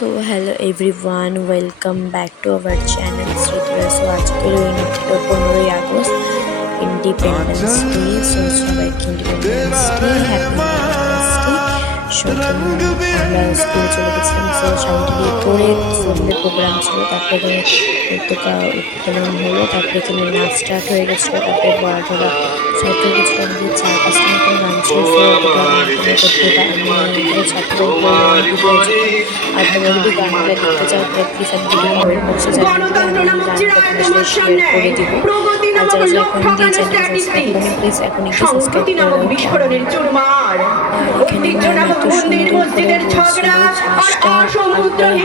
So hello everyone, welcome back to our channel Shritara. So আজকের 15ই August independence day. So সবাইকে independence day, happy independence day. So আমরা স্কুলে চলে গেছিলাম। সো শান্তি করে স্কুলে প্রোগ্রাম ছিল, তারপরে পতাকা উত্তোলন হলো, তারপরে এখানে নাচ স্টার্ট হয়ে গেছিলো, তারপরে বড় ধরা স্টার্ট হয়ে গেছিলো। আমাদের 4-5টা মতন গান ছিল। সো অতটা গান করতে আমি ছাত্র আর তোমরা যদি গানগুলো দেখতে চাও তাহলে প্লিজ আমি ভিডিও কমেন্ট বক্সে জানিয়ে দেবে, আমি গানটা তোমার সাথে শেয়ার করে দিব। আর যারা যারা এখন দিয়ে চ্যানেল সাবস্ক্রাইব করেন প্লিজ এখন একটু সাবস্ক্রাইব করে দাও। আর এখানে ম্যাম এত সুন্দর করে বলছিল জিনিসটা, একবারে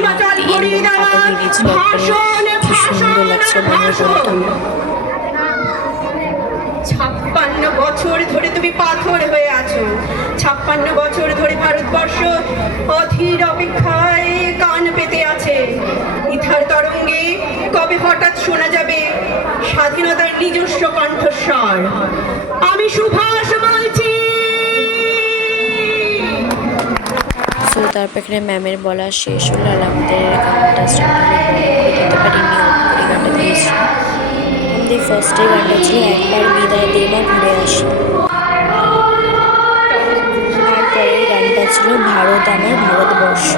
হাত দিয়ে কাটাকে দিয়েছিল, একবারে কি সুন্দর লাগছে ম্যামের গানটা। 56 বছর ধরে তুমি পাথর হয়ে আছো। 56 বছর ধরে ভারতবর্ষ অধীর অপেক্ষায় কান পেতে আছে। ইথার তরঙ্গে কবে হঠাৎ শোনা যাবে স্বাধীনতার নিজস্ব কণ্ঠস্বর। আমি সুভাষ বলছি। সো তারপর এখানে ম্যামের বলা শেষ হলো, আর আমাদের গানটা স্টার্ট দিতে পারিনি, এই গানটা দিয়েছি। আমাদের ফার্স্টের গানটা ছিল একবার বিদায় দে মা ঘুরে আসি। তারপরের গানটা ছিল ভারত আমার ভারতবর্ষ।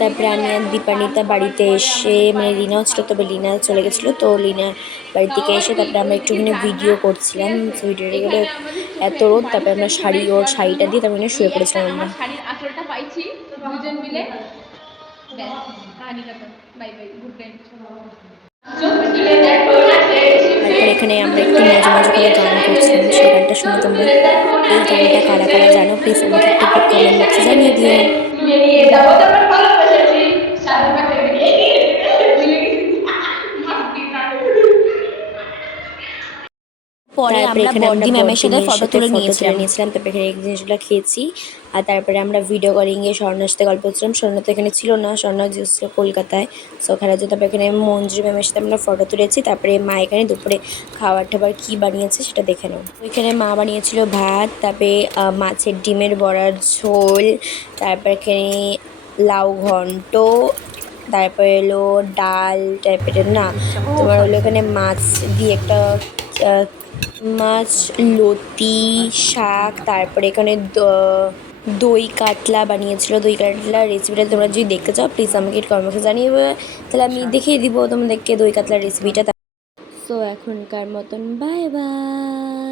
তারপরে আমি আর দীপানিতা বাড়িতে এসে, মানে রিনাও ছিল, তবে রিনা চলে গেছিলো, তো রিনার বাড়ি থেকে এসে তারপরে আমরা একটুখানি ভিডিও করছিলাম। ভিডিওগুলো এত রোদ, তারপরে আমরা শাড়িটা দিয়ে তারপরে শুয়ে পড়েছিলাম আমরা। শাড়ির আঁচলটা পাইছি দুজন মিলে। তারপরে এখানে আমরা একটু মজা মজা করে গান করছিলাম, সেই গানটা শুনে তোমরা এই গানটা কারা কারা জানো প্লিজ আমাকে একটু কমেন্ট বক্সে জানিয়ে দিও। পরে আমরা বর্দি ম্যামের সাথে ফটো তুলে নিয়েছিলাম, তারপরে এখানে এই জিনিসগুলো খেয়েছি। আর তারপরে আমরা ভিডিও কলিংয়ে স্বর্ণার সাথে গল্প করছিলাম। স্বর্ণা তো এখানে ছিল না, স্বর্ণা ছিল কলকাতায়। সো ওখানে যে তারপরে এখানে মঞ্জুরি ম্যামের সাথে আমরা ফটো তুলেছি। তারপরে মা এখানে দুপুরে খাবার টাবার কী বানিয়েছে সেটা দেখে নাও। ওইখানে মা বানিয়েছিল ভাত, তারপরে মাছের ডিমের বড়ার ঝোল, তারপর এখানে লাউ ঘন্ট, তারপরে এলো ডাল টাইপের, না তোমার হলো এখানে মাছ দিয়ে একটা মাছ লতি শাক, তারপরে এখানে দই কাতলা বানিয়েছিল। দই কাতলার রেসিপিটা তোমরা যদি দেখতে চাও প্লিজ আমাকে কমেন্ট বক্সে জানিয়ে দেবে, তাহলে আমি দেখিয়ে দিব তোমাদেরকে দই কাতলার রেসিপিটা। সো এখনকার মতন বাই বাই।